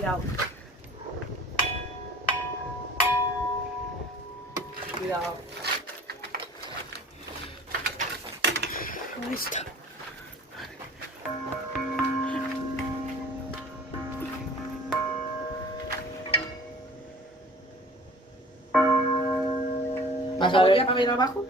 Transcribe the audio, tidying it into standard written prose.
Cuidado. Cuidado. Ahí está. ¿Vas a voltear para ver abajo?